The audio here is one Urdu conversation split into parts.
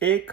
$1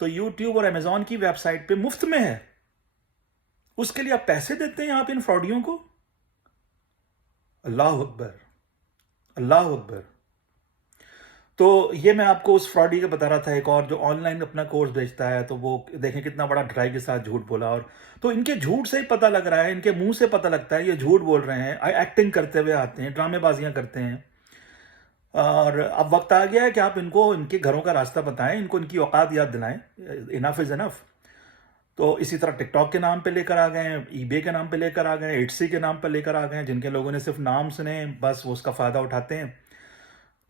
تو یوٹیوب اور امیزون کی ویب سائٹ پہ مفت میں ہے، اس کے لیے آپ پیسے دیتے ہیں آپ ان فراڈیوں کو؟ اللہ اکبر، اللہ اکبر۔ تو یہ میں آپ کو اس فراڈی کا بتا رہا تھا، ایک اور جو آن لائن اپنا کورس بیچتا ہے، تو وہ دیکھیں کتنا بڑا ڈرائی کے ساتھ جھوٹ بولا، اور تو ان کے جھوٹ سے ہی پتہ لگ رہا ہے، ان کے منہ سے پتہ لگتا ہے یہ جھوٹ بول رہے ہیں، ایکٹنگ کرتے ہوئے آتے ہیں، ڈرامے بازیاں کرتے ہیں۔ اور اب وقت آ گیا ہے کہ آپ ان کو ان کے گھروں کا راستہ بتائیں، ان کو ان کی اوقات یاد دلائیں، انف از انف۔ تو اسی طرح ٹک ٹاک کے نام پہ لے کر آ گئے ہیں، ای بے کے نام پہ لے کر آ گئے ہیں، ایٹسی کے نام پہ لے کر آ گئے ہیں، جن کے لوگوں نے صرف نام سنے بس وہ اس کا فائدہ اٹھاتے ہیں۔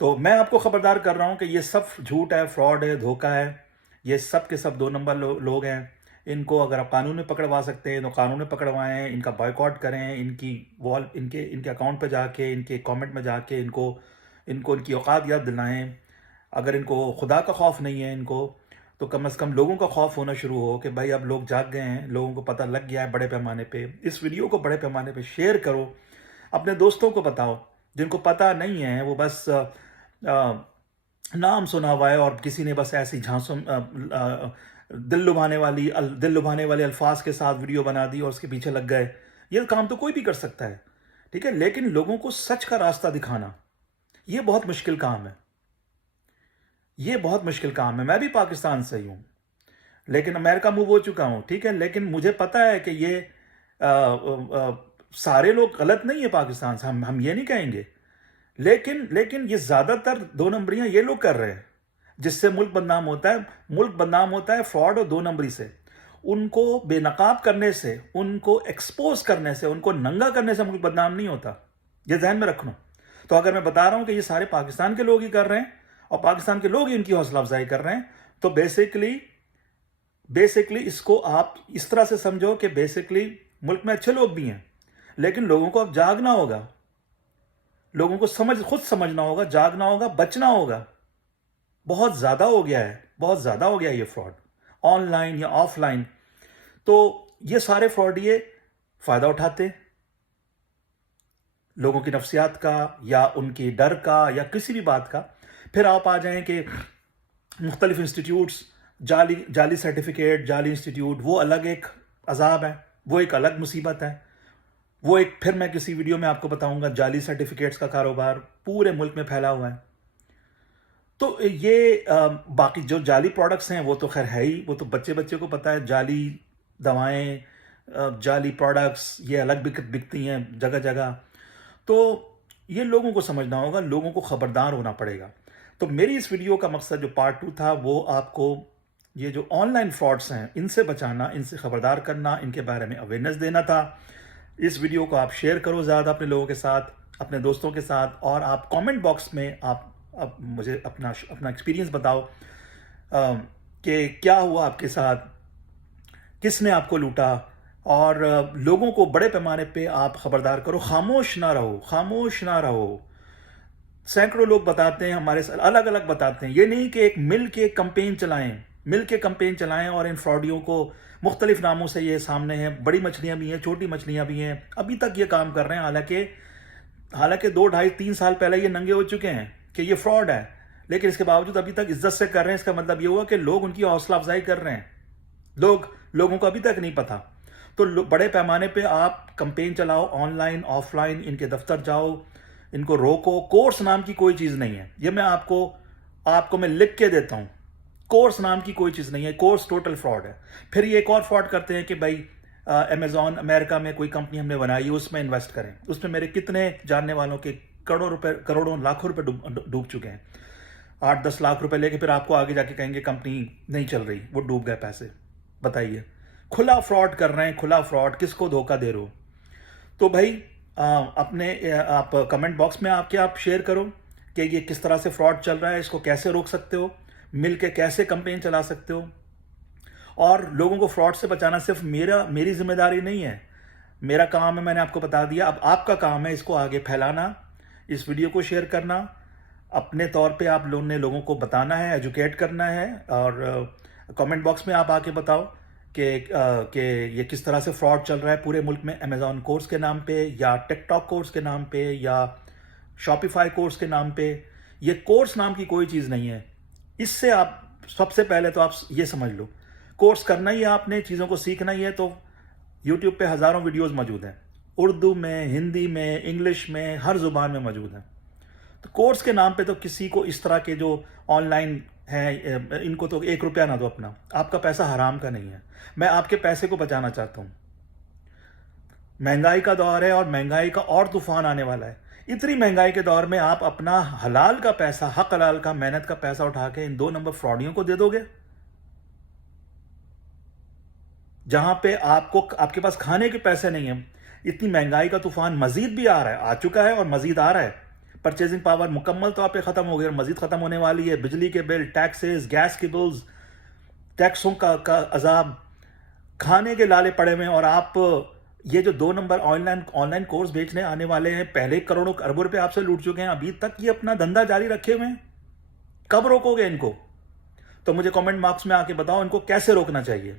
تو میں آپ کو خبردار کر رہا ہوں کہ یہ سب جھوٹ ہے، فراڈ ہے، دھوکہ ہے، یہ سب کے سب 2 نمبر لوگ ہیں۔ ان کو اگر آپ قانون میں پکڑوا سکتے ہیں تو قانون میں پکڑوائیں، ان کا بائیکاٹ کریں، ان کی وال ان کے اکاؤنٹ پہ جا کے، ان کے کامنٹ میں جا کے ان کو ان کی اوقات یاد دلائیں۔ اگر ان کو خدا کا خوف نہیں ہے ان کو، تو کم از کم لوگوں کا خوف ہونا شروع ہو کہ بھائی اب لوگ جاگ گئے ہیں، لوگوں کو پتہ لگ گیا ہے بڑے پیمانے پہ۔ اس ویڈیو کو بڑے پیمانے پہ شیئر کرو، اپنے دوستوں کو بتاؤ جن کو پتہ نہیں ہے، وہ بس نام سنا ہوا ہے اور کسی نے بس ایسی جھانسوں دل لبھانے والے الفاظ کے ساتھ ویڈیو بنا دی اور اس کے پیچھے لگ گئے۔ یہ کام تو کوئی بھی کر سکتا ہے، ٹھیک ہے، لیکن لوگوں کو سچ کا راستہ دکھانا یہ بہت مشکل کام ہے، یہ بہت مشکل کام ہے۔ میں بھی پاکستان سے ہی ہوں، لیکن امریکہ موو ہو چکا ہوں، ٹھیک ہے، لیکن مجھے پتہ ہے کہ یہ سارے لوگ غلط نہیں ہیں پاکستان سے، ہم یہ نہیں کہیں گے، لیکن یہ زیادہ تر 2 نمبریاں یہ لوگ کر رہے ہیں، جس سے ملک بدنام ہوتا ہے۔ ملک بدنام ہوتا ہے فراڈ اور 2 نمبری سے۔ ان کو بے نقاب کرنے سے، ان کو ایکسپوز کرنے سے، ان کو ننگا کرنے سے ملک بدنام نہیں ہوتا، یہ ذہن میں رکھنا۔ تو اگر میں بتا رہا ہوں کہ یہ سارے پاکستان کے لوگ ہی کر رہے ہیں اور پاکستان کے لوگ ہی ان کی حوصلہ افزائی کر رہے ہیں، تو بیسیکلی اس کو آپ اس طرح سے سمجھو کہ بیسیکلی ملک میں اچھے لوگ بھی ہیں، لیکن لوگوں کو اب جاگنا ہوگا، لوگوں کو خود سمجھنا ہوگا، جاگنا ہوگا، بچنا ہوگا۔ بہت زیادہ ہو گیا ہے، بہت زیادہ ہو گیا ہے یہ فراڈ، آن لائن یا آف لائن۔ تو یہ سارے فراڈ یہ فائدہ اٹھاتے ہیں لوگوں کی نفسیات کا، یا ان کی ڈر کا، یا کسی بھی بات کا۔ پھر آپ آ جائیں کہ مختلف انسٹیٹیوٹس، جعلی سرٹیفکیٹ، جعلی انسٹیٹیوٹ، وہ الگ ایک عذاب ہے، وہ ایک الگ مصیبت ہے، وہ ایک پھر میں کسی ویڈیو میں آپ کو بتاؤں گا۔ جعلی سرٹیفکیٹس کا کاروبار پورے ملک میں پھیلا ہوا ہے۔ تو یہ باقی جو جعلی پروڈکٹس ہیں وہ تو خیر ہے ہی، وہ تو بچے کو پتہ ہے، جعلی دوائیں، جعلی پروڈکٹس یہ الگ بکتی ہیں جگہ جگہ۔ تو یہ لوگوں کو سمجھنا ہوگا، لوگوں کو خبردار ہونا پڑے گا۔ تو میری اس ویڈیو کا مقصد جو پارٹ 2 تھا، وہ آپ کو یہ جو آن لائن فراڈس ہیں ان سے بچانا، ان سے خبردار کرنا، ان کے بارے میں اویئرنیس دینا تھا۔ اس ویڈیو کو آپ شیئر کرو زیادہ اپنے لوگوں کے ساتھ، اپنے دوستوں کے ساتھ، اور آپ کامنٹ باکس میں آپ مجھے اپنا ایکسپیرینس بتاؤ کہ کیا ہوا آپ کے ساتھ، کس نے آپ کو لوٹا، اور لوگوں کو بڑے پیمانے پہ آپ خبردار کرو۔ خاموش نہ رہو، خاموش نہ رہو۔ سینکڑوں لوگ بتاتے ہیں ہمارے ساتھ، الگ الگ بتاتے ہیں، یہ نہیں کہ ایک مل کے کمپین چلائیں اور ان فراڈیوں کو مختلف ناموں سے یہ سامنے ہیں، بڑی مچھلیاں بھی ہیں، چھوٹی مچھلیاں بھی ہیں، ابھی تک یہ کام کر رہے ہیں، حالانکہ 2 ڈھائی 3 سال پہلے یہ ننگے ہو چکے ہیں کہ یہ فراڈ ہے، لیکن اس کے باوجود ابھی تک عزت سے کر رہے ہیں۔ اس کا مطلب یہ ہوا کہ لوگ ان کی حوصلہ افزائی کر رہے ہیں، لوگوں کو ابھی تک نہیں پتا۔ تو بڑے پیمانے پہ آپ کمپین چلاؤ، آن لائن آف لائن، ان کے دفتر جاؤ، ان کو روکو۔ کورس نام کی کوئی چیز نہیں ہے، یہ میں آپ کو میں لکھ کے دیتا ہوں، کورس نام کی کوئی چیز نہیں ہے، کورس ٹوٹل فراڈ ہے۔ پھر یہ ایک اور فراڈ کرتے ہیں کہ بھائی امیزون امریکہ میں کوئی کمپنی ہم نے بنائی ہے، اس میں انویسٹ کریں، اس میں میرے کتنے جاننے والوں کے کروڑوں لاکھوں روپے ڈوب چکے ہیں۔ 8-10 لاکھ روپے لے کے پھر آپ کو آگے جا کے کہیں گے کمپنی نہیں چل رہی، وہ ڈوب گئے پیسے۔ بتائیے، کھلا فراڈ کر رہے ہیں، کھلا فراڈ، کس کو دھوکہ دے رہے ہو؟ تو بھائی آپ کمنٹ باکس میں آپ شیئر کرو کہ یہ کس طرح سے فراڈ چل رہا ہے، اس کو کیسے روک سکتے ہو، مل کے کیسے کمپین چلا سکتے ہو۔ اور لوگوں کو فراڈ سے بچانا صرف میری ذمہ داری نہیں ہے، میرا کام ہے، میں نے آپ کو بتا دیا۔ اب آپ کا کام ہے اس کو آگے پھیلانا، اس ویڈیو کو شیئر کرنا، اپنے طور پہ آپ لوگوں نے لوگوں کو بتانا ہے، ایجوکیٹ کرنا ہے، اور کمنٹ باکس میں آپ آ کے بتاؤ کہ یہ کس طرح سے فراڈ چل رہا ہے پورے ملک میں، امیزون کورس کے نام پہ، یا ٹک ٹاک کورس کے نام پہ، یا شاپیفائی کورس کے نام پہ۔ یہ کورس نام کی کوئی چیز نہیں ہے، اس سے آپ سب سے پہلے تو آپ یہ سمجھ لو، کورس کرنا ہی ہے آپ نے، چیزوں کو سیکھنا ہی ہے، تو یوٹیوب پہ ہزاروں ویڈیوز موجود ہیں، اردو میں، ہندی میں، انگلش میں، ہر زبان میں موجود ہیں۔ تو کورس کے نام پہ تو کسی کو اس طرح کے جو آن لائن ہیں ان کو تو 1 روپیہ نہ دو اپنا، آپ کا پیسہ حرام کا نہیں ہے۔ میں آپ کے پیسے کو بچانا چاہتا ہوں۔ مہنگائی کا دور ہے اور مہنگائی کا اور طوفان آنے والا ہے۔ اتنی مہنگائی کے دور میں آپ اپنا حلال کا پیسہ، حق حلال کا، محنت کا پیسہ اٹھا کے ان 2 نمبر فراڈیوں کو دے دو گے، جہاں پہ آپ کے پاس کھانے کے پیسے نہیں ہیں۔ اتنی مہنگائی کا طوفان مزید بھی آ رہا ہے، آ چکا ہے اور مزید آ رہا ہے۔ پرچیزنگ پاور مکمل طور پہ ختم ہو گئی اور مزید ختم ہونے والی ہے۔ بجلی کے بل، ٹیکسز، گیس کے بلز، ٹیکسوں کا عذاب، کھانے کے لالے پڑے ہوئے ہیں، اور آپ یہ جو 2 نمبر آن لائن کورس بیچنے آنے والے ہیں، پہلے کروڑوں اربوں روپے آپ سے لوٹ چکے ہیں، ابھی تک یہ اپنا دھندا جاری رکھے ہوئے ہیں۔ کب روکو گے ان کو؟ تو مجھے کامنٹ باکس میں آ کے بتاؤ ان کو کیسے روکنا چاہیے۔